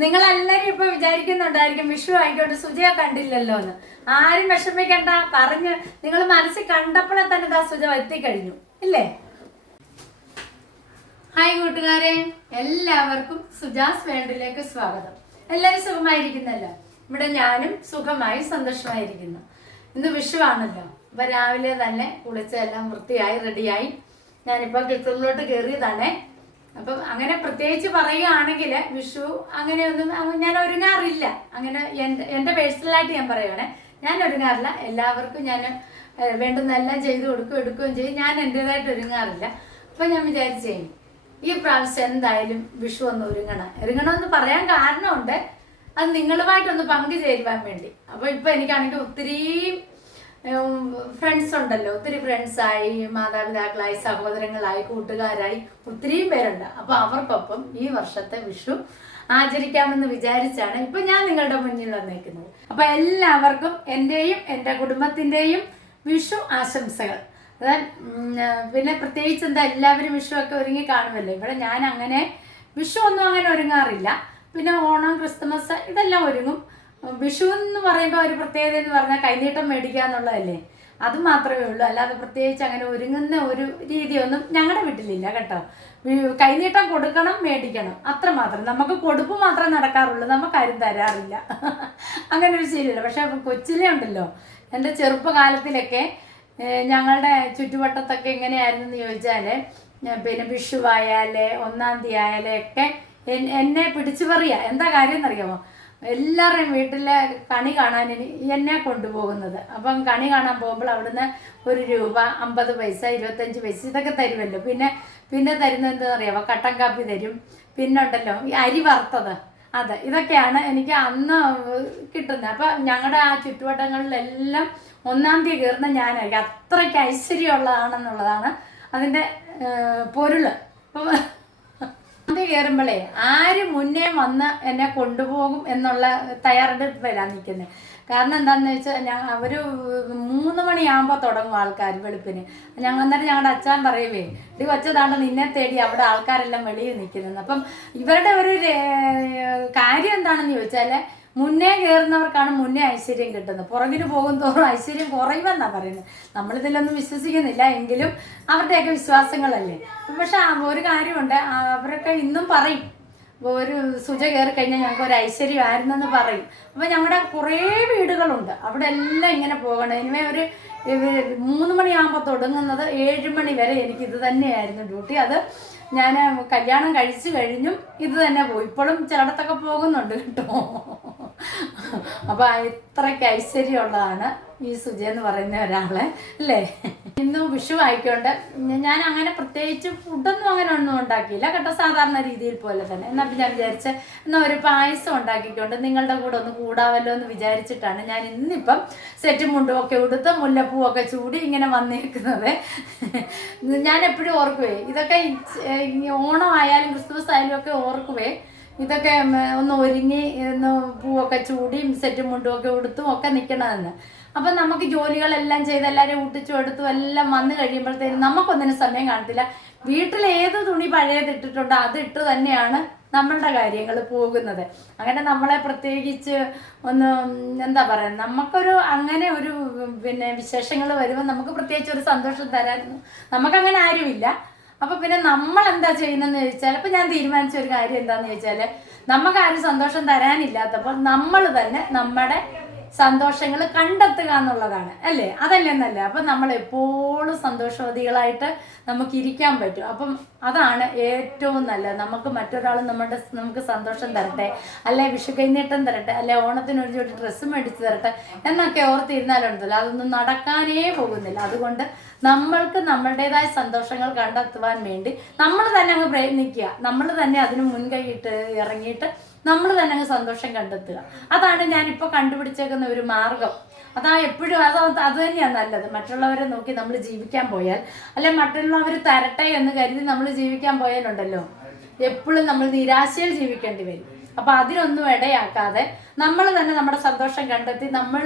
നിങ്ങളെല്ലാരും ഇപ്പൊ വിചാരിക്കുന്നുണ്ടായിരിക്കും വിഷു ആയിക്കോട്ടെ സുജയ കണ്ടില്ലല്ലോ എന്ന് ആരും വിഷമിക്കണ്ട പറഞ്ഞ് നിങ്ങൾ മനസ്സിൽ കണ്ടപ്പോഴെ തന്നെ ദാ സുജ എത്തിക്കഴിഞ്ഞു ഇല്ലേ? ഹായ് കൂട്ടുകാരെ എല്ലാവർക്കും സുജാസ് വേൾഡിലേക്ക് സ്വാഗതം. എല്ലാവരും സുഖമായിരിക്കുന്നല്ലോ? ഇവിടെ ഞാനും സുഖമായി സന്തോഷമായിരിക്കുന്നു. ഇന്ന് വിഷു ആണല്ലോ. അപ്പൊ രാവിലെ തന്നെ കുളിച്ചെല്ലാം വൃത്തിയായി റെഡിയായി. ഞാനിപ്പോൾ കിച്ചണിലോട്ട് കയറിയതാണേ. അപ്പം അങ്ങനെ പ്രത്യേകിച്ച് പറയുകയാണെങ്കിൽ വിഷു അങ്ങനെയൊന്നും അങ്ങ് ഞാൻ ഒരുങ്ങാറില്ല. അങ്ങനെ എന്റെ എന്റെ പേഴ്സണലായിട്ട് ഞാൻ പറയുകയാണെ ഞാൻ ഒരുങ്ങാറില്ല. എല്ലാവർക്കും ഞാൻ വേണ്ടുന്നെല്ലാം ചെയ്തു കൊടുക്കുകയും എടുക്കുകയും ചെയ്യും. ഞാൻ എന്റെതായിട്ട് ഒരുങ്ങാറില്ല. അപ്പം ഞാൻ വിചാരിച്ചേ ഈ പ്രാവശ്യം എന്തായാലും വിഷു ഒന്ന് ഒരുങ്ങണം. ഒരുങ്ങണമെന്ന് പറയാൻ കാരണമുണ്ട്. അത് നിങ്ങളുമായിട്ടൊന്ന് പങ്കുചേരുവാൻ വേണ്ടി. അപ്പോൾ ഇപ്പൊ എനിക്കാണെങ്കിൽ ഒത്തിരി ഫ്രണ്ട്സ് ഉണ്ടല്ലോ. ഒത്തിരി ഫ്രണ്ട്സായി മാതാപിതാക്കളായി സഹോദരങ്ങളായി കൂട്ടുകാരായി ഒത്തിരിയും പേരുണ്ട്. അപ്പോൾ അവർക്കൊപ്പം ഈ വർഷത്തെ വിഷു ആചരിക്കാമെന്ന് വിചാരിച്ചാണ് ഇപ്പൊ ഞാൻ നിങ്ങളുടെ മുന്നിൽ വന്നേക്കുന്നത്. അപ്പൊ എല്ലാവർക്കും എന്റെയും എന്റെ കുടുംബത്തിന്റെയും വിഷു ആശംസകൾ. ഉം, പിന്നെ പ്രത്യേകിച്ച് എന്താ എല്ലാവരും വിഷു ഒക്കെ ഒരുങ്ങി കാണുമല്ലോ? ഇവിടെ ഞാൻ അങ്ങനെ വിഷു ഒന്നും അങ്ങനെ ഒരുങ്ങാറില്ല. പിന്നെ ഓണം ക്രിസ്മസ് ഇതെല്ലാം ഒരുങ്ങും. വിഷു എന്ന് പറയുമ്പോൾ ഒരു പ്രത്യേകത എന്ന് പറഞ്ഞാൽ കൈനീട്ടം മേടിക്കുക എന്നുള്ളതല്ലേ? അത് മാത്രമേ ഉള്ളൂ. അല്ലാതെ പ്രത്യേകിച്ച് അങ്ങനെ ഒരുങ്ങുന്ന ഒരു രീതിയൊന്നും ഞങ്ങളുടെ വീട്ടിലില്ല കേട്ടോ. കൈനീട്ടം കൊടുക്കണം മേടിക്കണം. അത്ര മാത്രം. നമുക്ക് കൊടുപ്പ് മാത്രം നടക്കാറുള്ളൂ. നമുക്ക് ആരും തരാറില്ല. അങ്ങനെ ഒരു ശീലമില്ല. പക്ഷെ കൊച്ചിലെ ഉണ്ടല്ലോ. എന്റെ ചെറുപ്പകാലത്തിലൊക്കെ ഞങ്ങളുടെ ചുറ്റുവട്ടത്തൊക്കെ എങ്ങനെയായിരുന്നു എന്ന് ചോദിച്ചാൽ പിന്നെ വിഷുവായാലേ ഒന്നാം തീയതി ആയാലേ ഒക്കെ എന്നെ പിടിച്ചു പറയുക എന്താ കാര്യം എന്നറിയാമോ എല്ലാവരുടെയും വീട്ടിലെ കണി കാണാൻ എന്നെ കൊണ്ടുപോകുന്നത്. അപ്പം കണി കാണാൻ പോകുമ്പോൾ അവിടുന്ന് ഒരു രൂപ അമ്പത് പൈസ ഇരുപത്തഞ്ച് പൈസ ഇതൊക്കെ തരുമല്ലോ. പിന്നെ പിന്നെ തരുന്നത് എന്താ അറിയാമോ കട്ടൻ കാപ്പി തരും. പിന്നെ ഉണ്ടല്ലോ ഈ അരി വറുത്തത്. അതെ ഇതൊക്കെയാണ് എനിക്ക് അന്ന് കിട്ടുന്നത്. അപ്പം ഞങ്ങളുടെ ആ ചുറ്റുവട്ടങ്ങളിലെല്ലാം ഒന്നാം തീയതി കയറുന്ന ഞാനായിരിക്കും. അത്രയ്ക്ക് ഐശ്വര്യമുള്ളതാണെന്നുള്ളതാണ് അതിന്റെ പൊരുൾ അപ്പം അത് കയറുമ്പോഴേ ആര് മുന്നേ വന്ന് എന്നെ കൊണ്ടുപോകും എന്നുള്ള തയ്യാറെടുപ്പിലാണ് നിൽക്കുന്നത് കാരണം എന്താണെന്ന് വെച്ചാൽ ഞാൻ അവർ മൂന്ന് മണിയാകുമ്പോൾ തുടങ്ങും ആൾക്കാർ വെളുപ്പിന്. ഞങ്ങൾ അന്നേരം ഞങ്ങളുടെ അച്ഛൻ പറയുവേ ഇത് വച്ചതാണ് നിന്നെ തേടി അവിടെ ആൾക്കാരെല്ലാം വെളിയിൽ നിൽക്കുന്നത് അപ്പം ഇവരുടെ ഒരു കാര്യം എന്താണെന്ന് ചോദിച്ചാൽ മുന്നേ കയറുന്നവർക്കാണ് മുന്നേ ഐശ്വര്യം കിട്ടുന്നത്. പുറകിന് പോകും തോറും ഐശ്വര്യം കുറയുമെന്നാണ് പറയുന്നത്. നമ്മളിതിലൊന്നും വിശ്വസിക്കുന്നില്ല എങ്കിലും അവരുടെയൊക്കെ വിശ്വാസങ്ങളല്ലേ. പക്ഷെ ഒരു കാര്യമുണ്ട്. അവരൊക്കെ ഇന്നും പറയും. ഒരു സുജ കയറി കഴിഞ്ഞാൽ ഞങ്ങൾക്ക് ഒരു ഐശ്വര്യമായിരുന്നെന്ന് പറയും. അപ്പോൾ ഞങ്ങളുടെ കുറേ വീടുകളുണ്ട്. അവിടെ എല്ലാം ഇങ്ങനെ പോകണം. ഇനിമേ ഒരു മൂന്ന് മണിയാകുമ്പോൾ തുടങ്ങുന്നത് ഏഴ് മണി വരെ എനിക്ക് ഇത് തന്നെയായിരുന്നു ഡ്യൂട്ടി. അത് ഞാൻ കല്യാണം കഴിച്ചു കഴിഞ്ഞും ഇത് തന്നെ പോയി. ഇപ്പോഴും ചിലടത്തൊക്കെ പോകുന്നുണ്ട് കേട്ടോ. അപ്പൊ ഇത്രയ്ക്ക് ഐശ്വര്യമുള്ളതാണ് ഈ സുജ എന്ന് പറയുന്ന ഒരാളെ അല്ലേ? ഇന്ന് വിഷു ആയിക്കൊണ്ട് ഞാൻ അങ്ങനെ പ്രത്യേകിച്ച് ഫുഡൊന്നും അങ്ങനെ ഒന്നും ഉണ്ടാക്കിയില്ല. കേട്ടോ സാധാരണ രീതിയിൽ പോലെ തന്നെ. എന്നാൽ ഞാൻ വിചാരിച്ച എന്നാൽ ഒരു പായസം ഉണ്ടാക്കിക്കൊണ്ട് നിങ്ങളുടെ കൂടെ ഒന്ന് കൂടാവല്ലോ എന്ന് വിചാരിച്ചിട്ടാണ് ഞാൻ ഇന്നിപ്പം സെറ്റും മുണ്ടും ഒക്കെ ഉടുത്ത് മുല്ലപ്പൂവൊക്കെ ചൂടി ഇങ്ങനെ വന്നേക്കുന്നത്. ഞാൻ എപ്പോഴും ഓർക്കുവേ ഇതൊക്കെ ഓണം ആയാലും ക്രിസ്മസ് ആയാലും ഒക്കെ ഓർക്കുവേ ഇതൊക്കെ ഒന്ന് ഒരുങ്ങി ഒന്ന് പൂവൊക്കെ ചൂടിയും സെറ്റും മുണ്ടും ഒക്കെ ഉടുത്തും ഒക്കെ നിൽക്കണമെന്ന് അപ്പം നമുക്ക് ജോലികളെല്ലാം ചെയ്ത് എല്ലാവരും ഊട്ടിച്ചു എടുത്തും എല്ലാം വന്നു കഴിയുമ്പോഴത്തേനും നമുക്കൊന്നിനും സമയം കാണത്തില്ല. വീട്ടിൽ ഏത് തുണി പഴയതിട്ടിട്ടുണ്ടോ അത് ഇട്ട് തന്നെയാണ് നമ്മളുടെ കാര്യങ്ങൾ പോകുന്നത്. അങ്ങനെ നമ്മളെ പ്രത്യേകിച്ച് ഒന്ന് എന്താ പറയുക നമുക്കൊരു അങ്ങനെ ഒരു പിന്നെ വിശേഷങ്ങൾ വരുമ്പോൾ നമുക്ക് പ്രത്യേകിച്ച് ഒരു സന്തോഷം തരാൻ നമുക്കങ്ങനെ ആരുമില്ല. അപ്പൊ പിന്നെ നമ്മൾ എന്താ ചെയ്യുന്നതെന്ന് ചോദിച്ചാൽ ഇപ്പൊ ഞാൻ തീരുമാനിച്ച ഒരു കാര്യം എന്താന്ന് ചോദിച്ചാൽ നമുക്ക് ആരും സന്തോഷം തരാനില്ലാത്തപ്പോൾ നമ്മൾ തന്നെ നമ്മുടെ സന്തോഷങ്ങൾ കണ്ടെത്തുക എന്നുള്ളതാണ് അല്ലേ? അതല്ലേ എന്നല്ലേ അപ്പം നമ്മൾ എപ്പോഴും സന്തോഷവതികളായിട്ട് നമുക്ക് ഇരിക്കാൻ പറ്റും. അപ്പം അതാണ് ഏറ്റവും നല്ലത്. നമുക്ക് മറ്റൊരാൾ നമ്മുടെ നമുക്ക് സന്തോഷം തരട്ടെ അല്ലെ വിഷു കൈനീട്ടം തരട്ടെ അല്ലെ ഓണത്തിന് ഒരു ഡ്രസ്സ് മേടിച്ച് തരട്ടെ എന്നൊക്കെ ഓർത്തിരുന്നാലുണ്ടല്ലോ. അതൊന്നും നടക്കാനേ പോകുന്നില്ല. അതുകൊണ്ട് നമ്മൾക്ക് നമ്മളുടേതായ സന്തോഷങ്ങൾ കണ്ടെത്തുവാൻ വേണ്ടി നമ്മൾ തന്നെ അങ്ങ് പ്രയത്നിക്കുക. നമ്മൾ തന്നെ അതിന് മുൻകൈയിട്ട് ഇറങ്ങിയിട്ട് നമ്മൾ തന്നെ സന്തോഷം കണ്ടെത്തുക. അതാണ് ഞാനിപ്പോൾ കണ്ടുപിടിച്ചേക്കുന്ന ഒരു മാർഗം. അതാ എപ്പോഴും അത് അത് തന്നെയാണ് നല്ലത്. മറ്റുള്ളവരെ നോക്കി നമ്മൾ ജീവിക്കാൻ പോയാൽ അല്ലെ മറ്റുള്ളവർ തരട്ടെ എന്ന് കരുതി നമ്മൾ ജീവിക്കാൻ പോയാലുണ്ടല്ലോ എപ്പോഴും നമ്മൾ നിരാശയിൽ ജീവിക്കേണ്ടി വരും. അപ്പൊ അതിനൊന്നും ഇടയാക്കാതെ നമ്മൾ തന്നെ നമ്മുടെ സന്തോഷം കണ്ടെത്തി നമ്മൾ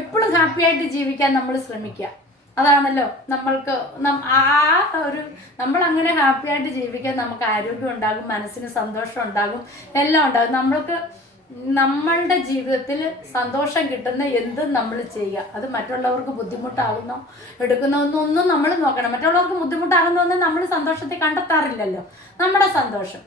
എപ്പോഴും ഹാപ്പി ആയിട്ട് ജീവിക്കാൻ നമ്മൾ ശ്രമിക്കുക. അതാണല്ലോ നമ്മൾക്ക് ആ ഒരു നമ്മൾ അങ്ങനെ ഹാപ്പി ആയിട്ട് ജീവിക്കാൻ നമുക്ക് ആരോഗ്യം ഉണ്ടാകും മനസ്സിന് സന്തോഷം ഉണ്ടാകും എല്ലാം ഉണ്ടാകും. നമ്മൾക്ക് നമ്മളുടെ ജീവിതത്തിൽ സന്തോഷം കിട്ടുന്ന എന്തും നമ്മൾ ചെയ്യുക. അത് മറ്റുള്ളവർക്ക് ബുദ്ധിമുട്ടാകുന്നോ എടുക്കുന്നൊന്നും നമ്മൾ നോക്കണം. മറ്റുള്ളവർക്ക് ബുദ്ധിമുട്ടാകുന്നൊന്നും നമ്മൾ സന്തോഷത്തെ കണ്ടെത്താറില്ലല്ലോ. നമ്മുടെ സന്തോഷം.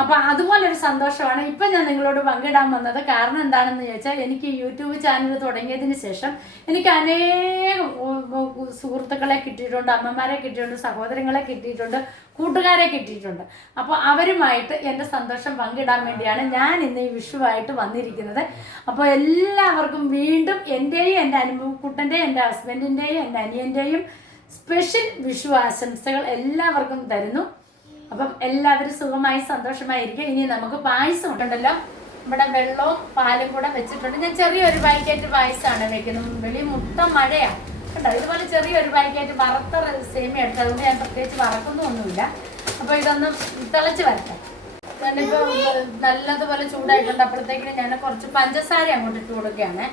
അപ്പൊ അതുപോലെ ഒരു സന്തോഷമാണ് ഇപ്പൊ ഞാൻ നിങ്ങളോട് പങ്കിടാൻ വന്നത്. കാരണം എന്താണെന്ന് ചോദിച്ചാൽ എനിക്ക് യൂട്യൂബ് ചാനൽ തുടങ്ങിയതിന് ശേഷം എനിക്ക് അനേകം സുഹൃത്തുക്കളെ കിട്ടിയിട്ടുണ്ട് അമ്മമാരെ കിട്ടിയിട്ടുണ്ട് സഹോദരങ്ങളെ കിട്ടിയിട്ടുണ്ട് കൂട്ടുകാരെ കിട്ടിയിട്ടുണ്ട്. അപ്പോൾ അവരുമായിട്ട് എന്റെ സന്തോഷം പങ്കിടാൻ വേണ്ടിയാണ് ഞാൻ ഇന്ന് ഈ വിഷുവായിട്ട് വന്നിരിക്കുന്നത്. അപ്പോൾ എല്ലാവർക്കും വീണ്ടും എന്റെയും എന്റെ അനുഭവക്കുട്ടന്റെയും എന്റെ ഹസ്ബൻഡിന്റെയും എന്റെ അനിയന്റെയും സ്പെഷ്യൽ വിഷു ആശംസകൾ എല്ലാവർക്കും തരുന്നു. അപ്പം എല്ലാവരും സുഖമായി സന്തോഷമായിരിക്കും ഇനി നമുക്ക് പായസം ഉണ്ടല്ലോ. ഇവിടെ വെള്ളവും പാലും കൂടെ വെച്ചിട്ടുണ്ട്. ഞാൻ ചെറിയൊരു പാക്കറ്റ് പായസമാണ് വെക്കുന്നത്. വെളി മുട്ട മഴയാണ് കേട്ടോ ഇതുപോലെ ചെറിയൊരു പാക്കറ്റ് വറുത്ത സേമിയ എടുത്ത് അതുകൊണ്ട് ഞാൻ പ്രത്യേകിച്ച് വറക്കുന്നൊന്നുമില്ല. അപ്പോൾ ഇതൊന്ന് തിളച്ച് വരട്ടെ. ഞാനിപ്പോൾ നല്ലതുപോലെ ചൂടായിട്ടുണ്ട്. അപ്പോഴത്തേക്കിന് ഞാൻ കുറച്ച് പഞ്ചസാര അങ്ങോട്ട് ഇട്ട് കൊടുക്കുകയാണ്.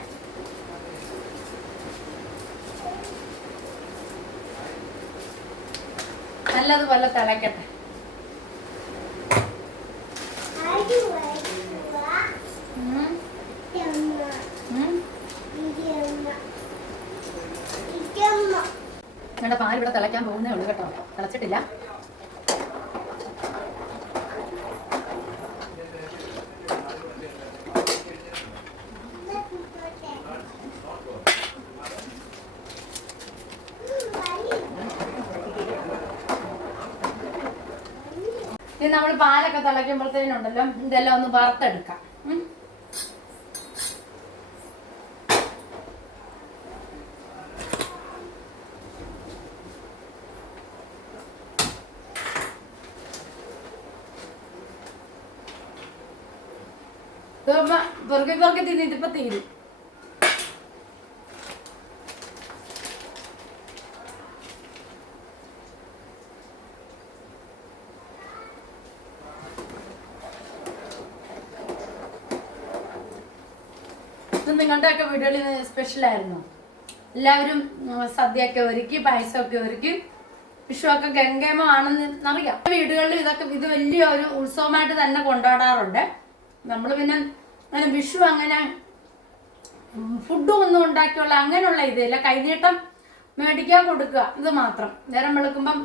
നല്ലതുപോലെ തിളക്കട്ടെ. ഞങ്ങളുടെ പാൽ ഇവിടെ തിളയ്ക്കാൻ പോകുന്നേ ഉള്ളൂ കേട്ടോ. തിളച്ചിട്ടില്ല. ഇനി നമ്മൾ പാലൊക്കെ തിളയ്ക്കുമ്പോഴത്തേനുണ്ടല്ലോ ഇതെല്ലാം ഒന്ന് വറുത്തെടുക്കാം. പെറുക്കി പെറുക്കി നിങ്ങളുടെയൊക്കെ വീടുകളിൽ സ്പെഷ്യൽ ആയിരുന്നു. എല്ലാവരും സദ്യയൊക്കെ ഒരുക്കി പായസമൊക്കെ ഒരുക്കി വിഷുവൊക്കെ ഗംഗേമമാണെന്ന് അറിയാം. വീടുകളിൽ ഇതൊക്കെ ഇത് വലിയ ഒരു ഉത്സവമായിട്ട് തന്നെ കൊണ്ടാടാറുണ്ട്. നമ്മൾ പിന്നെ അങ്ങനെ വിഷു അങ്ങനെ ഫുഡും ഒന്നും ഉണ്ടാക്കിയുള്ള അങ്ങനെയുള്ള ഇതില്ല. കൈനീട്ടം മേടിക്കാൻ കൊടുക്കുക. ഇത് മാത്രം. നേരം വെളുക്കുമ്പം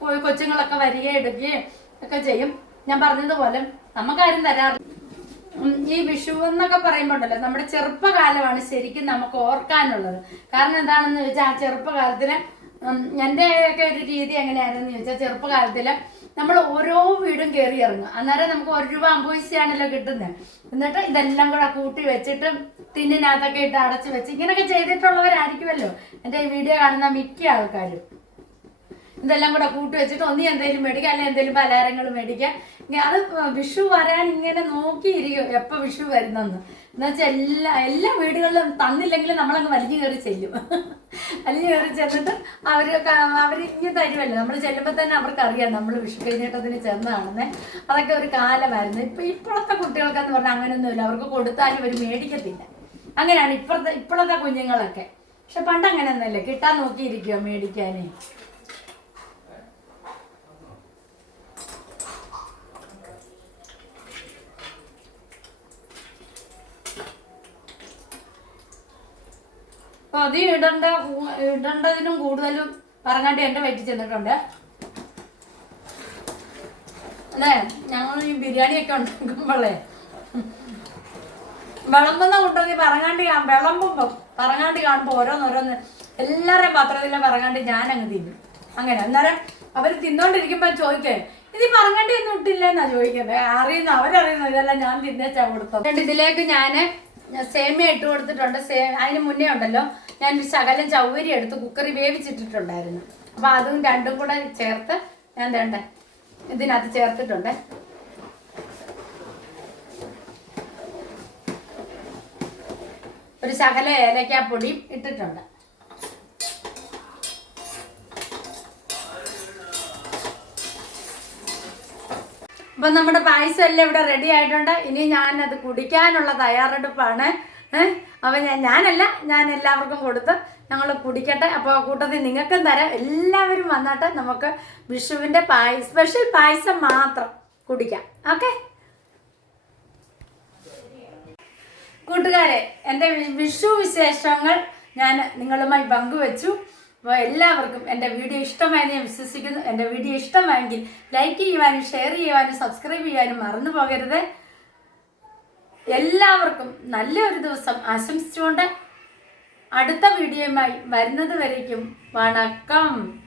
പോയി കൊച്ചുങ്ങളൊക്കെ വരികയും എടുക്കുകയും ഒക്കെ ചെയ്യും. ഞാൻ പറഞ്ഞതുപോലെ നമുക്കാരും തരാറ് ഈ വിഷു എന്നൊക്കെ പറയുമ്പോൾ ഉണ്ടല്ലോ നമ്മുടെ ചെറുപ്പകാലമാണ് ശരിക്കും നമുക്ക് ഓർക്കാനുള്ളത്. കാരണം എന്താണെന്ന് ചോദിച്ചാൽ ആ ചെറുപ്പകാലത്തിൽ എന്റെ ഒക്കെ ഒരു രീതി എങ്ങനെയായിരുന്നു ചോദിച്ചാൽ ചെറുപ്പകാലത്തിൽ നമ്മൾ ഓരോ വീടും കയറി ഇറങ്ങും. അന്നേരം നമുക്ക് ഒരു രൂപ അമ്പത് പൈസയാണല്ലോ കിട്ടുന്നത് എന്നിട്ട് ഇതെല്ലാം കൂടെ കൂട്ടി വെച്ചിട്ട് തിന്നിനകത്തൊക്കെ ഇട്ട് അടച്ചു വെച്ച് ഇങ്ങനെയൊക്കെ ചെയ്തിട്ടുള്ളവരായിരിക്കുമല്ലോ. എന്റെ ഈ വീഡിയോ കാണുന്ന മിക്ക ആൾക്കാരും. ഇതെല്ലാം കൂടെ കൂട്ടി വെച്ചിട്ട് ഒന്നി എന്തെങ്കിലും മേടിക്കുക അല്ലെങ്കിൽ എന്തെങ്കിലും പലഹാരങ്ങൾ മേടിക്കുക അത് വിഷു വരാൻ ഇങ്ങനെ നോക്കിയിരിക്കും. എപ്പോൾ വിഷു വരുന്നെന്ന്. എന്ന് വെച്ചാൽ എല്ലാ എല്ലാ വീടുകളിലും തന്നില്ലെങ്കിലും നമ്മളങ്ങ് വലിഞ്ഞു കയറി ചെല്ലും. വലിഞ്ഞു കയറി ചെന്നിട്ട് അവർ അവർ ഇങ്ങനെ തരുമല്ലോ നമ്മൾ ചെല്ലുമ്പോൾ തന്നെ അവർക്ക് അറിയാം നമ്മൾ വിഷു കഴിഞ്ഞിട്ടതിന് ചെന്നതാണെന്ന് അതൊക്കെ ഒരു കാലമായിരുന്നു. ഇപ്പം ഇപ്പോഴത്തെ കുട്ടികൾക്കെന്ന് പറഞ്ഞാൽ അങ്ങനെയൊന്നുമില്ല അവർക്ക് കൊടുത്താലും ഒരു മേടിക്കത്തില്ല. അങ്ങനെയാണ് ഇപ്പോഴത്തെ ഇപ്പോഴത്തെ കുഞ്ഞുങ്ങളൊക്കെ. പക്ഷെ പണ്ട് അങ്ങനെയൊന്നുമല്ല കിട്ടാൻ നോക്കിയിരിക്കുമോ മേടിക്കാനേ. അപ്പൊ അത് ഇടണ്ട ഇടണ്ടതിനും കൂടുതലും പറഞ്ഞാട്ട് എന്റെ വയറ്റിൽ ചെന്നിട്ടുണ്ട്. അല്ലേ? ഞങ്ങൾ ഈ ബിരിയാണി ഒക്കെ ഉണ്ടാക്കുമ്പോളേ. വിളമ്പുന്ന കൂട്ടത്തിൽ പറങ്ങാണ്ടി വിളമ്പുമ്പോ പറങ്ങാണ്ടി കാണുമ്പോ ഓരോന്നോരോന്ന് എല്ലാവരുടെയും പത്രത്തിലെ പറങ്ങാണ്ടി ഞാൻ അങ്ങ് തിന്നും. അങ്ങനെ അന്നേരം അവർ തിന്നോണ്ടിരിക്കുമ്പോ ചോദിക്കേ ഇത് പറങ്ങാണ്ടി ഒന്നും ഇട്ടില്ലെന്നാ ചോദിക്കുന്നത് അറിയുന്ന അവരറിയുന്ന ഇതെല്ലാം ഞാൻ തിന്നേച്ചാ കൊടുത്തത്. ഇതിലേക്ക് ഞാൻ സേമിയ ഇട്ട് കൊടുത്തിട്ടുണ്ട്. സേ അതിന് മുന്നേ ഉണ്ടല്ലോ ഞാൻ ശകലം ചൗവരി എടുത്ത് കുക്കറി വേവിച്ചിട്ടിട്ടുണ്ടായിരുന്നു. അപ്പൊ അതും രണ്ടും കൂടെ ചേർത്ത് ഞാൻ തേണ്ട ഇതിനകത്ത് ചേർത്തിട്ടുണ്ട്. ഒരു ശകല ഏലക്കാപ്പൊടിയും ഇട്ടിട്ടുണ്ട്. അപ്പൊ നമ്മുടെ പായസം എല്ലാം ഇവിടെ റെഡി ആയിട്ടുണ്ട്. ഇനി ഞാൻ അത് കുടിക്കാനുള്ള തയ്യാറെടുപ്പാണ്. ഏഹ് അപ്പൊ ഞാൻ ഞാനല്ല ഞാൻ എല്ലാവർക്കും കൊടുത്ത് ഞങ്ങൾ കുടിക്കട്ടെ. അപ്പോൾ കൂട്ടത്തിൽ നിങ്ങൾക്കും തരാം. എല്ലാവരും വന്നിട്ട് നമുക്ക് വിഷുവിന്റെ പായ സ്പെഷ്യൽ പായസം മാത്രം കുടിക്കാം. ഓക്കെ? കൂട്ടുകാരെ എന്റെ വിഷു വിശേഷങ്ങൾ ഞാൻ നിങ്ങളുമായി പങ്കുവച്ചു. അപ്പോൾ എല്ലാവർക്കും എന്റെ വീഡിയോ ഇഷ്ടമായെന്ന് ഞാൻ വിശ്വസിക്കുന്നു. എന്റെ വീഡിയോ ഇഷ്ടമായെങ്കിൽ ലൈക്ക് ചെയ്യുവാനും ഷെയർ ചെയ്യുവാനും സബ്സ്ക്രൈബ് ചെയ്യാനും മറന്നു പോകരുത്. എല്ലാവർക്കും നല്ലൊരു ദിവസം ആശംസിച്ചുകൊണ്ട് അടുത്ത വീഡിയോയുമായി വരുന്നത് വരേക്കും. വണക്കം.